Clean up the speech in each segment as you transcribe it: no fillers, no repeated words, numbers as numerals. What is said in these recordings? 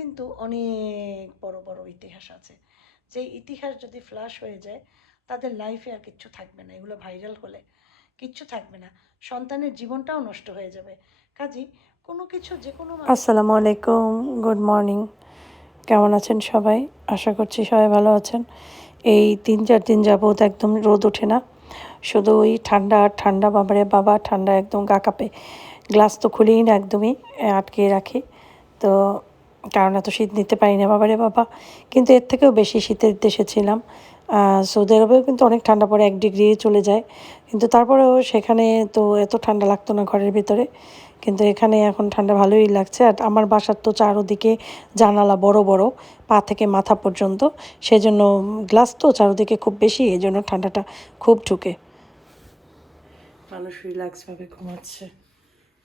কিন্তু অনেক বড় বড় ইতিহাস আছে, যে ইতিহাস যদি ফ্ল্যাশ হয়ে যায় তাদের লাইফে আর কিচ্ছু থাকবে না, এগুলো ভাইরাল হলে কিচ্ছু থাকবে না, সন্তানের জীবনটাও নষ্ট হয়ে যাবে। কাজেই কোনো কিছু যে কোনো আসসালামু আলাইকুম, গুড মর্নিং। কেমন আছেন সবাই? আশা করছি সবাই ভালো আছেন। এই ৩-৪ দিন যাবৎ একদম রোদ ওঠে না, শুধু ওই ঠান্ডা আর ঠান্ডা। বাবারে বাবা, ঠান্ডা একদম গা কাঁপে। গ্লাস তো খুলেই না, একদমই আটকে রাখি। তো কারণ এত শীত নিতে পারি না, বাবারে বাবা। কিন্তু এর থেকেও বেশি শীতের দেশে ছিলাম। সৌদি আরবেও কিন্তু অনেক ঠান্ডা পড়ে, 1 ডিগ্রি চলে যায়। কিন্তু তারপরেও সেখানে তো এত ঠান্ডা লাগতো না ঘরের ভিতরে, কিন্তু এখানে এখন ঠান্ডা ভালোই লাগছে। আর আমার বাসার তো চারোদিকে জানালা বড় বড়, পা থেকে মাথা পর্যন্ত, সেজন্য গ্লাস তো চারোদিকে খুব বেশি, এই জন্য ঠান্ডাটা খুব ঢুকে। মানুষ রিল্যাক্সভাবে ঘুমাচ্ছে।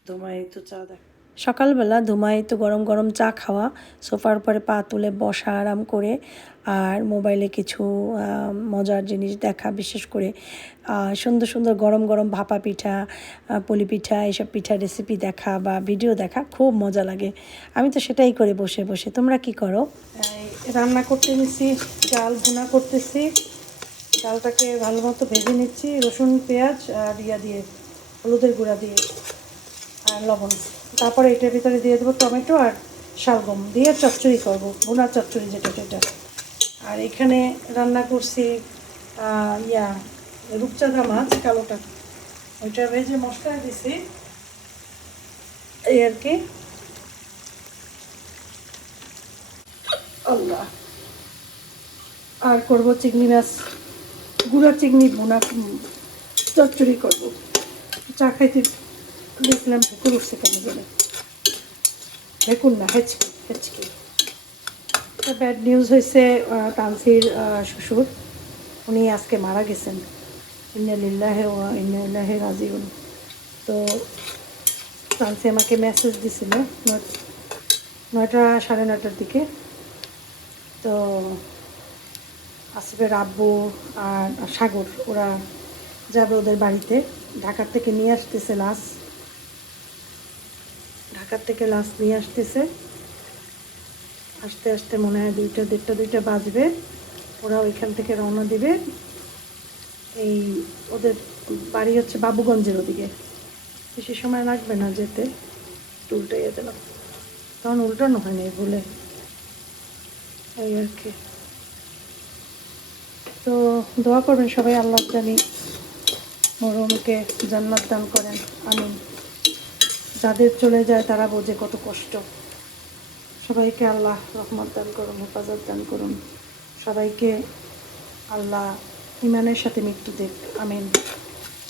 ধুমাই তো চা দেখ, সকালবেলা ধুমাই তো গরম গরম চা খাওয়া, সোফার উপরে পা তুলে বসা আরাম করে, আর মোবাইলে কিছু মজার জিনিস দেখা, বিশেষ করে সুন্দর সুন্দর গরম গরম ভাপা পিঠা, পুলি পিঠা, এইসব পিঠার রেসিপি দেখা বা ভিডিও দেখা খুব মজা লাগে। আমি তো সেটাই করে বসে বসে। তোমরা কি করো? রান্না করতে নিচ্ছি, ডাল ভুনা করতেছি। ডালটাকে ভালো মতো ভেজে নিচ্ছি, রসুন পেঁয়াজ আর দিয়ে হলুদের গুঁড়া দিয়ে আর লবণ। তারপরে এটার ভিতরে দিয়ে দেবো টমেটো আর শালগম দিয়ে চচ্চড়ি করব, ভুনা চচ্চড়ি যেটা সেটা। আর এখানে রান্না করছি রূপচাঁদা মাছ, কালোটা, ওইটা ভেজে মশলা দিছি, এই আর কি। আল্লাহ। আর করবো চিংড়ি মাছ, গুঁড়া চিংড়ি ভুনা চচ্চড়ি করবো। চা খাইতে দেখলাম ভেকুর উঠছে কেন জানে, ভেকুর না, হেঁচকি হেঁচকি। ব্যাড নিউজ হয়েছে, তানসির শ্বশুর, উনি আজকে মারা গেছেন। ইন্না লিল্লাহি ওয়া ইন্না ইলাইহি রাজিউন। তো তানসি আমাকে মেসেজ দিছিল 9টা সাড়ে 9টার দিকে। তো আসিফের আব্বু আর সাগর ওরা যাবে ওদের বাড়িতে, ঢাকার থেকে নিয়ে আসতেছে লাশ, ঢাকার থেকে লাশ নিয়ে আসতেছে। আস্তে আস্তে মনে হয় 2টা 1:30 2টা বাজবে, ওরা ওইখান থেকে রওনা দিবে। এই ওদের বাড়ি হচ্ছে বাবুগঞ্জের ওদিকে, বেশি সময় লাগবে না যেতে। উল্টাইয়ে দিলাম, তখন উল্টানো হয়নি, ভুলে, এই আর কি। তো দোয়া করবেন সবাই, আল্লাহ জানি মরহুমকে জান্নাত দান করেন, আমিন। যাদের চলে যায় তারা বোঝে কত কষ্ট। সবাইকে আল্লাহ রহমত দান করুন, হেফাজত দান করুন, সবাইকে আল্লাহ ইমানের সাথে মৃত্যু দেখ, আমিন।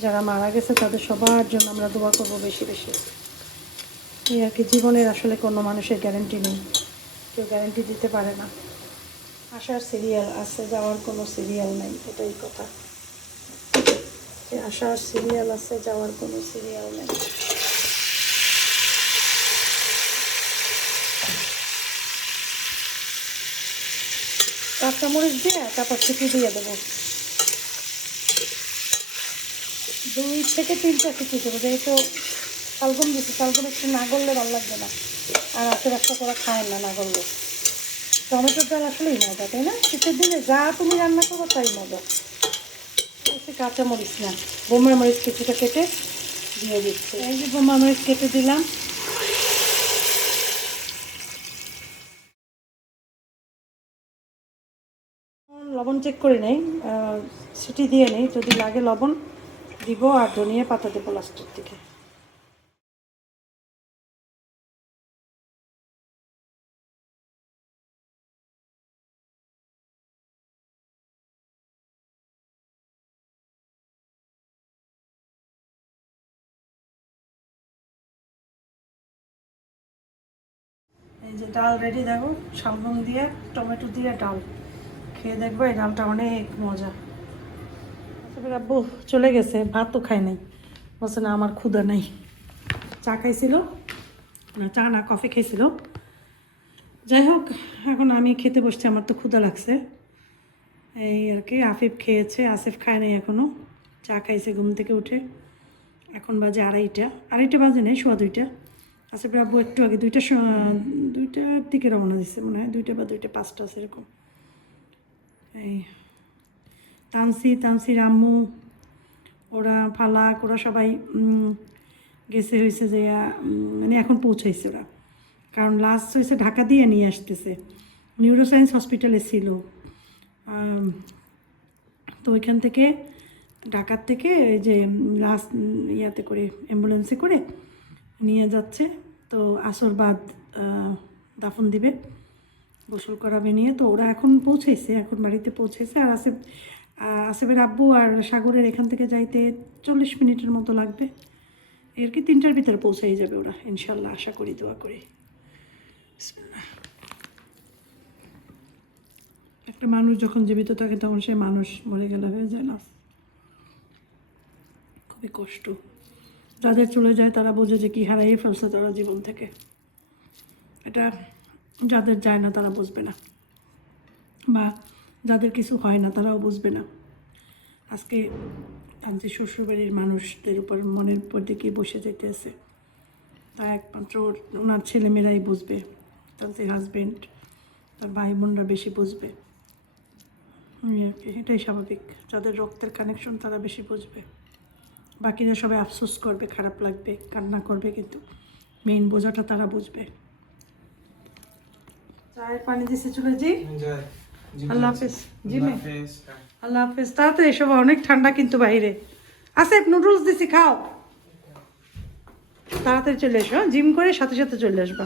যারা মারা গেছে তাদের সবার জন্য আমরা দোয়া করবো বেশি বেশি। এই আর কি, জীবনের আসলে কোনো মানুষের গ্যারান্টি নেই, কেউ গ্যারান্টি দিতে পারে না। আসার সিরিয়াল আছে, যাওয়ার কোনো সিরিয়াল নাই, এটাই কথা। যে আসার সিরিয়াল আছে, যাওয়ার কোনো সিরিয়াল নেই। কাঁচামরিচ দিয়ে তারপর সিটি দিয়ে দেবো, 2 থেকে 3টা সিটি দেবো, যেহেতু শালগম দিচ্ছি, শালগম একটু না গললে ভালো লাগবে না, আর আস্তে আস্তে করে খায় না না গললে। টমেটোর ডাল আসলেই মজা, তাই না? শীতের দিনে যা তুমি রান্না করো তাই মজা। হচ্ছে কাঁচামরিচ না, বোম্বাই মরিচ কিছুটা কেটে দিয়ে দিচ্ছি। এই যে বোম্বাই মরিচ কেটে দিলাম। লবণ চেক করে নেই, সিটি দিয়ে নেই, যদি লাগে লবণ দিব, আর ধনিয়া পাতা দেবো লাস্টের দিকে। এই যে ডাল রেডি, দেখো, শালগম দিয়ে টমেটো দিয়ে ডাল, খেয়ে দেখবো, এই ডালটা অনেক মজা। তারপরে আব্বু চলে গেছে, ভাতও খায় নাই, বলছে না আমার ক্ষুধা নাই। চা খাইছিল, না চা না কফি খেয়েছিল। যাই হোক, এখন আমি খেতে বসছি, আমার তো ক্ষুধা লাগছে, এই আর কি। আফিফ খেয়েছে, আসিফ খায় নাই এখনও, চা খাইছে ঘুম থেকে উঠে। এখন বাজে 2:30, 2:30 বাজে নেই, 2:15। আসিফের আব্বু একটু আগে 2টার দিকে রওনা দিচ্ছে মনে হয়, 2টা বা 2:05 সেরকম। এই তানসির আম্মু, ওরা ফালাক, ওরা সবাই গেছে হয়েছে যে মানে এখন পৌঁছাইছে ওরা, কারণ লাস্ট হয়েছে ঢাকা দিয়ে নিয়ে আসতেছে, নিউরোসায়েন্স হসপিটালে ছিল। তো ওইখান থেকে ঢাকার থেকে এই যে লাস্ট ইয়াতে করে অ্যাম্বুলেন্সে করে নিয়ে যাচ্ছে। তো আসর বাদ দাফন দিবে, গোসল করাবে নিয়ে। তো ওরা এখন পৌঁছেছে, এখন বাড়িতে পৌঁছেছে। আর আসিফের আব্বু আর সাগরের এখান থেকে যাইতে 40 মিনিটের মতো লাগবে। এর কি 3টার ভিতরে পৌঁছাই যাবে ওরা ইনশাল্লাহ, আশা করি, দোয়া করি। বিসমিল্লাহ। একটা মানুষ যখন জীবিত থাকে তখন সে মানুষ মরে গেলে হয়ে যায় না, খুবই কষ্ট। যাদের চলে যায় তারা বোঝে যে কী হারাইয়ে ফেলছে তারা জীবন থেকে। এটা যাদের যায় না তারা বুঝবে না, বা যাদের কিছু হয় না তারাও বুঝবে না। আজকে তান্ত্রিক শ্বশুরবাড়ির মানুষদের উপর মনের উপর দিকে বসে যেতে আছে, তা একমাত্র ওনার ছেলেমেয়েরাই বুঝবে। তান্ত্রিক হাজবেন্ড, তার ভাই বোনরা বেশি বুঝবে। এটাই স্বাভাবিক, যাদের রক্তের কানেকশন তারা বেশি বুঝবে। বাকিরা সবাই আফসোস করবে, খারাপ লাগবে, কান্না করবে, কিন্তু মেইন বোঝাটা তারা বুঝবে। চায়ের পানি দিছে চলে জি। আল্লাহ হাফেজ জি মে, আল্লাহ হাফেজ। তাড়াতাড়ি এসব, অনেক ঠান্ডা কিন্তু বাইরে। আসিফ নুডলস দিছি, খাও। তাড়াতাড়ি চলে এসো, জিম করে সাথে সাথে চলে আসবা,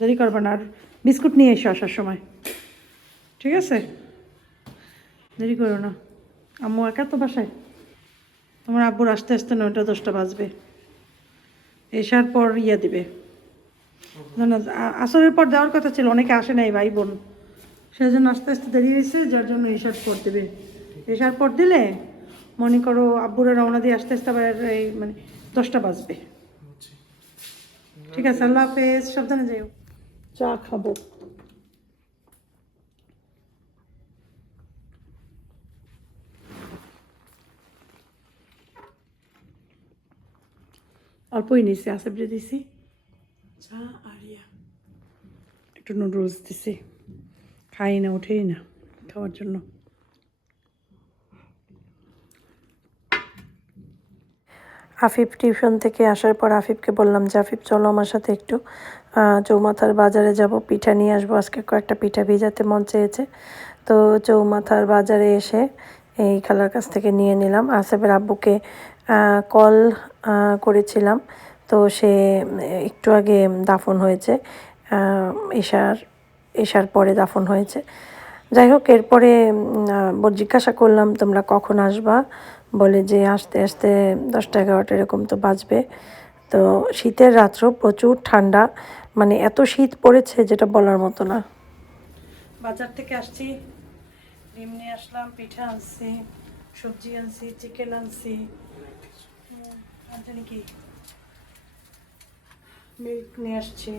দেরি করবা না। আর বিস্কুট নিয়ে এসো আসার সময়, ঠিক আছে? দেরি করো না। আম্মু একা তো বাসায়, তোমার আব্বুর আস্তে আস্তে 9টা-10টা বাজবে। এসার পর দিবে না না, আসরের পর দেওয়ার কথা ছিল, অনেকে আসে নাই ভাই বোন, সেই জন্য আস্তে আস্তে দেরি হয়েছে, যার জন্য এসার পর দেবে। এসার পর দিলে মনে করো আব্বুরা রওনা দিয়ে আস্তে আস্তে আবার এই মানে 10টা বাজবে। ঠিক আছে, আল্লাহ হাফেজ, সাবধানে যাইও। চা খাবো। অল্পই নিছি, আসেবরে দিছি চা আর একটু নুডলস দিছি, খাই না, উঠেই না খাওয়ার জন্য। আফিফ টিউশন থেকে আসার পর আফিফকে বললাম যে আফিফ চলো আমার সাথে একটু চৌমাথার বাজারে যাব, পিঠা নিয়ে আসবো, আজকে কয়েকটা পিঠা ভিজাতে মন চেয়েছে। তো চৌমাথার বাজারে এসে এই খালার কাছ থেকে নিয়ে নিলাম। আসিফের আব্বুকে কল করেছিলাম, তো সে একটু আগে দাফন হয়েছে, এশার পরে দাফন হয়েছে। যাই হোক, এরপরে জিজ্ঞাসা করলাম তোমরা কখন আসবা, বলে যে আসতে আসতে 10টা-11টা এরকম তো বাজবে। তো শীতের রাত্র, প্রচুর ঠান্ডা, মানে এত শীত পড়েছে যেটা বলার মতো না। বাজার থেকে আসছি, ডিম নিয়ে আসলাম, পিঠা আনছি, সবজি আনছি, চিকেন আনছি, আর জানি কি মিল্ক নিয়ে আসছি।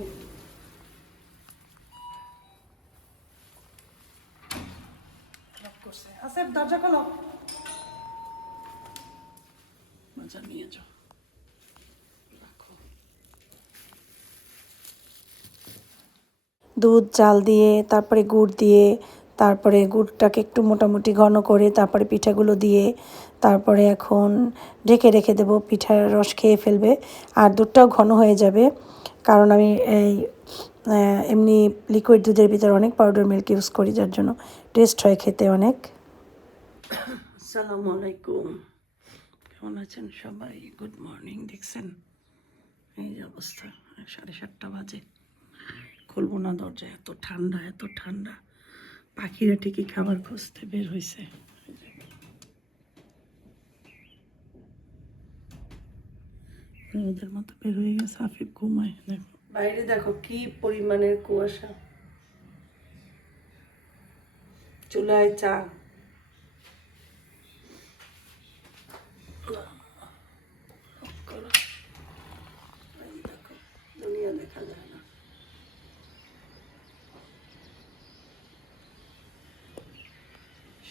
আসিফ দরজা খোলো, মজা নিয়ে যাও, রাখো। দুধ জাল দিয়ে, তারপরে গুড় দিয়ে, তারপরে গুড়টাকে একটু মোটামুটি ঘন করে তারপরে পিঠাগুলো দিয়ে, তারপরে এখন ঢেকে রেখে দেবো, পিঠার রস খেয়ে ফেলবে আর দুধটাও ঘন হয়ে যাবে। কারণ আমি এই এমনি লিকুইড দুধের ভিতরে অনেক পাউডার মিল্ক ইউজ করি, যার জন্য টেস্ট হয় খেতে অনেক। আসসালামু আলাইকুম, কেমন আছেন সবাই? Good morning. দেখছেন এই যে অবস্থা, 7:30 বাজে। খুলবো না দরজা, এত ঠান্ডা, এত ঠান্ডা। পাখিরা ঠিকই খাবার খুঁজতে বের হয়েছে। ওদের মতো বের হয়ে গেছে, আফিফ ঘুমায়। দেখো বাইরে, দেখো কি পরিমাণের কুয়াশা। চুলায় চা, দুনিয়া দেখা যায় না।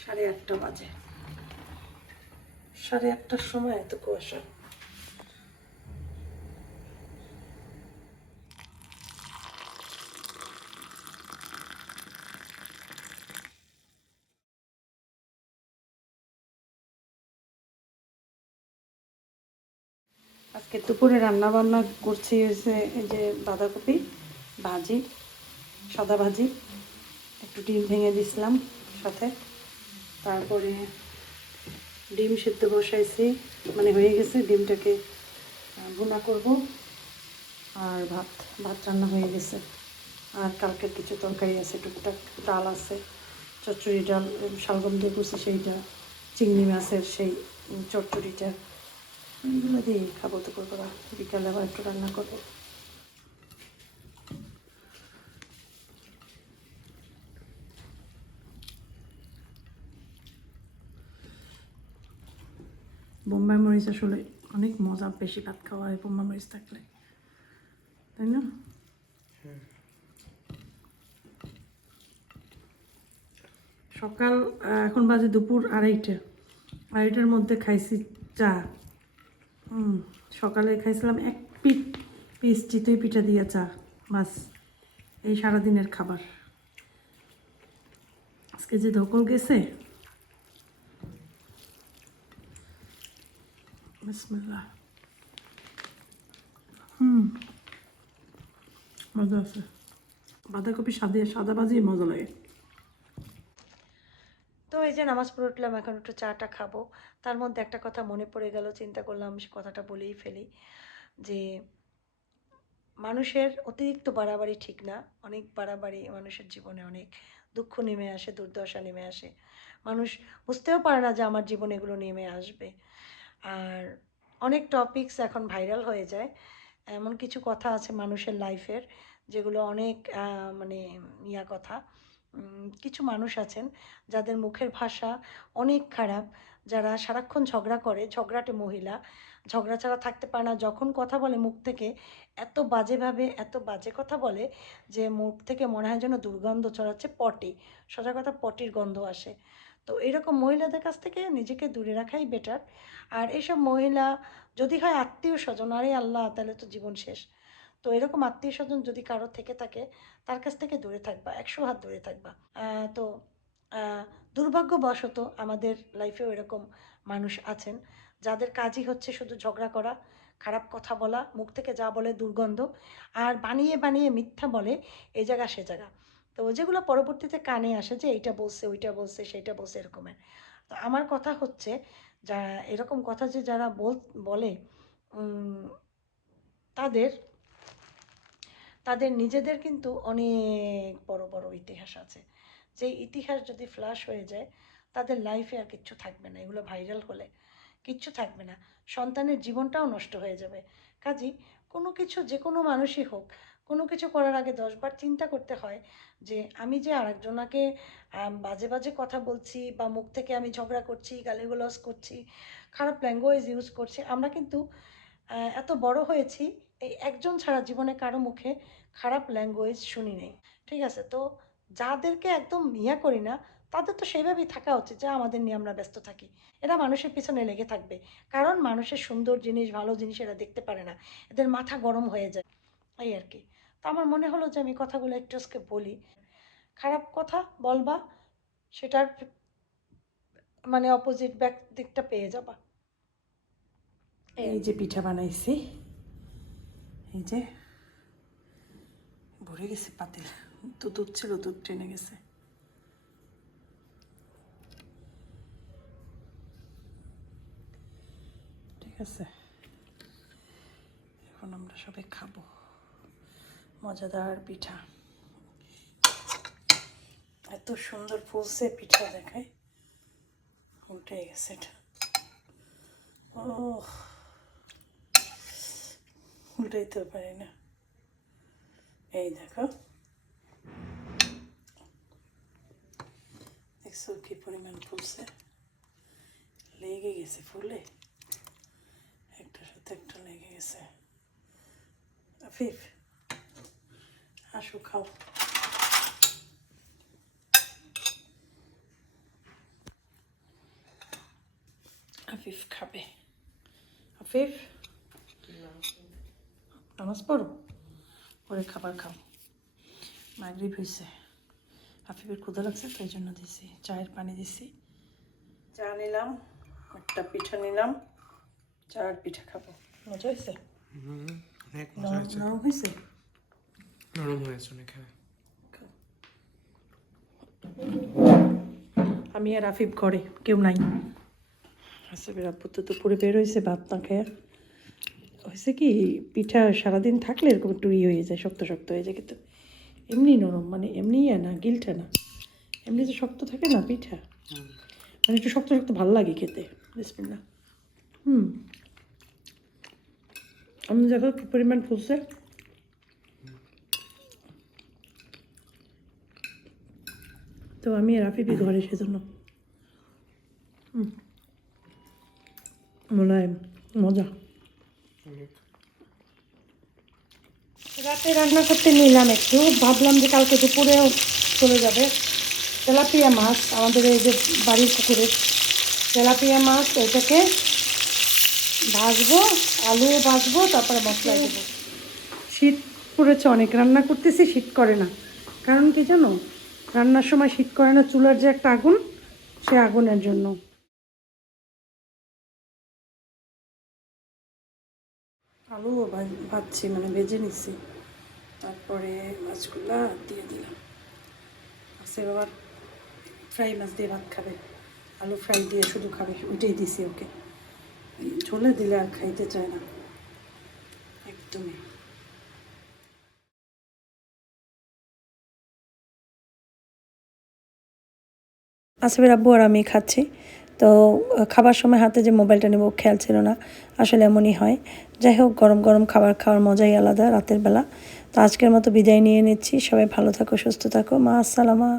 8:30 বাজে, 8:30টার সময় এত কুয়াশা। আজকে দুপুরে রান্না বান্না করছি হচ্ছে এই যে বাঁধাকপি ভাজি, সাদা ভাজি, একটু ডিম ভেঙে দিছিলাম সাথে, তারপরে ডিম সিদ্ধ বসাইছি, মানে হয়ে গেছে, ডিমটাকে ভুনা করব, আর ভাত ভাত রান্না হয়ে গেছে। আর কালকের কিছু তরকারি আছে, টুকটাক ডাল আছে, চচ্চড়ি ডাল শালগম দিয়ে করছি সেইটা, চিংড়ি মাছের সেই চচ্চড়িটা, এইগুলো দিয়ে খাবো দুপুরবেলা। বিকালে আবার একটু রান্না করবো। বোম্বাই মরিচ আসলে অনেক মজা, বেশি ভাত খাওয়া হয় বোম্বাই মরিচ থাকলে, তাই না? সকাল এখন বাজে দুপুর আড়াইটার মধ্যে খাইছি চা। সকালে খাইছিলাম এক পিস চিতই পিঠা দিয়ে চা, বাস এই সারাদিনের খাবার। আজকে যে ধকল গেছে, বিসমিল্লাহ। মজা আছে, বাঁধাকপি সাদা ভাজি মজা লাগে। তো এই যে নামাজ পড়ে উঠলাম, এখন একটু চাটা খাবো। তার মধ্যে একটা কথা মনে পড়ে গেল, চিন্তা করলাম সে কথাটা বলেই ফেলি, যে মানুষের অতিরিক্ত বাড়াবাড়ি ঠিক না। অনেক বাড়াবাড়ি মানুষের জীবনে অনেক দুঃখ নেমে আসে, দুর্দশা নেমে আসে। মানুষ বুঝতেও পারে না যে আমার জীবনে এগুলো নেমে আসবে। আর অনেক টপিকস এখন ভাইরাল হয়ে যায়। এমন কিছু কথা আছে মানুষের লাইফের, যেগুলো অনেক মানে কথা। কিছু মানুষ আছেন যাদের মুখের ভাষা অনেক খারাপ, যারা সারাক্ষণ ঝগড়া করে, ঝগড়াটে মহিলা, ঝগড়া ছাড়া থাকতে পারে না। যখন কথা বলে মুখ থেকে এত বাজেভাবে এত বাজে কথা বলে যে মুখ থেকে মনে হয় যেন দুর্গন্ধ ছড়াচ্ছে, পটি, সোজা কথা পটির গন্ধ আসে। তো এরকম মহিলাদের কাছ থেকে নিজেকে দূরে রাখাই বেটার। আর এইসব মহিলা যদি হয় আত্মীয় স্বজন, আরে আল্লাহ, তাহলে তো জীবন শেষ। তো এরকম আত্মীয় স্বজন যদি কারো থেকে থাকে, তার কাছ থেকে দূরে থাকবা, 100 হাত দূরে থাকবা। তো দুর্ভাগ্যবশত আমাদের লাইফেও এরকম মানুষ আছেন, যাদের কাজই হচ্ছে শুধু ঝগড়া করা, খারাপ কথা বলা, মুখ থেকে যা বলে দুর্গন্ধ, আর বানিয়ে বানিয়ে মিথ্যা বলে এই জায়গা সে জায়গা। তো যেগুলো পরবর্তীতে কানে আসে যে এইটা বলছে, ওইটা বলছে, সেইটা বলছে, এরকমের। তো আমার কথা হচ্ছে, যা এরকম কথা যে যারা বলে, তাদের তাদের নিজেদের কিন্তু অনেক বড় বড় ইতিহাস আছে। যে ইতিহাস যদি ফ্লাশ হয়ে যায়, তাদের লাইফে আর কিচ্ছু থাকবে না। এগুলো ভাইরাল হলে কিচ্ছু থাকবে না, সন্তানের জীবনটাও নষ্ট হয়ে যাবে। কাজেই কোনো কিছু, যে কোনো মানুষই হোক, কোনো কিছু করার আগে 10বার চিন্তা করতে হয় যে আমি যে আরেকজনাকে বাজে বাজে কথা বলছি, বা মুখ থেকে আমি ঝগড়া করছি, গালিগালাজ করছি, খারাপ ল্যাঙ্গুয়েজ ইউজ করছি। আমরা কিন্তু এত বড় হয়েছি, এই একজন ছাড়া জীবনে কারো মুখে খারাপ ল্যাঙ্গুয়েজ শুনি নেই। ঠিক আছে? তো যাদেরকে একদম করি না, তাদের তো সেইভাবেই থাকা উচিত যে আমাদের নিয়ে আমরা ব্যস্ত থাকি। এরা মানুষের পিছনে লেগে থাকবে, কারণ মানুষের সুন্দর জিনিস, ভালো জিনিস এরা দেখতে পারে না, এদের মাথা গরম হয়ে যায়, এই আর কি। তো আমার মনে হলো যে আমি কথাগুলো একটু আজকে বলি। খারাপ কথা বলবা, সেটার মানে অপোজিট ব্যাক দিকটা পেয়ে যাবা। এই যে পিঠা বানাইছি, এই যে ভরে গেছে পাতিল, তো দুধ ছিল, দুধ টেনে গেছে। ঠিক আছে, এখন আমরা সবাই খাবো মজাদার পিঠা। এত সুন্দর ফুলছে পিঠা, দেখায় উল্টে গেছে এটা। ও, উল্টাইতেও পারি না। এই দেখো, দেখছো কি পরিমাণ ফুলছে, লেগে গেছে ফুলে, একটার সাথে একটা লেগে গেছে। আফিফ, আসো খাও। আফিফ খাবে। আফিফ, নামাজ পড়ো, পরে খাবার খাও, মাগরিব হয়েছে। আফিফের ক্ষুধা লাগছে তো এই জন্য দিছি, চায়ের পানি দিছি, চা নিলাম, একটা পিঠা নিলাম, চার পিঠা খাবো। মজা হয়েছে? অনেক মজা হয়েছে। নরম হয়েছে? নরম হয়েছে অনেক, হ্যাঁ। আমি আর আফিফ ঘরে, কেউ নাই। আসলে আব্বু তো দুপুরে বের হয়েছে ভাত না খেয়ে। হয়েছে কি, পিঠা সারাদিন থাকলে এরকম একটু হয়ে যায়, শক্ত শক্ত হয়ে যায়, কিন্তু এমনি নরম, মানে এমনি না, গিলটা না, এমনি যে শক্ত থাকে না পিঠা, মানে একটু শক্ত শক্ত ভালো লাগে খেতে। বিসমিল্লাহ। আমি দেখো কি পরিমাণ ফুলছে। তো আমি আর আফিফই ঘরে, সেজন্য মোলায়েম, মজা। অনেক। রাতে রান্না করতে নিলাম একটু, ভাবলাম যে কালকে দুপুরেও চলে যাবে। তেলাপিয়া মাছ, আমাদের এই যে বাড়ির পুকুরের তেলাপিয়া মাছ, এটাকে ভাজবো, আলু ভাজবো, তারপরে মশলা দেবো। শীত পড়েছে অনেক, রান্না করতেছি শীত করে না। কারণ কি জানো, রান্নার সময় শীত করে না, চুলার যে একটা আগুন, সে আগুনের জন্য। আলু ভাজছি, মানে ভেজে নিচ্ছি, তারপরে মাছগুলা দিয়ে দিলাম। আছে আবার ফ্রাই মাছ দিয়ে ভাত খাবে, আলু ফ্রাই দিয়ে শুধু খাবে, ওইটাই দিছি ওকে। ঝোলে দিলে আর খাইতে চায় না একদমই। আসিফের আব্বু আর আমি খাচ্ছি। তো খাবার সময় হাতে যে মোবাইলটা নেব খেয়াল ছিল না, আসলে এমনই হয়। যাই হোক, গরম গরম খাবার খাওয়ার মজাই আলাদা রাতের বেলা। তো আজকের মতো বিদায় নিয়ে নিচ্ছি, সবাই ভালো থাকো, সুস্থ থাকো, মা আসসালামা।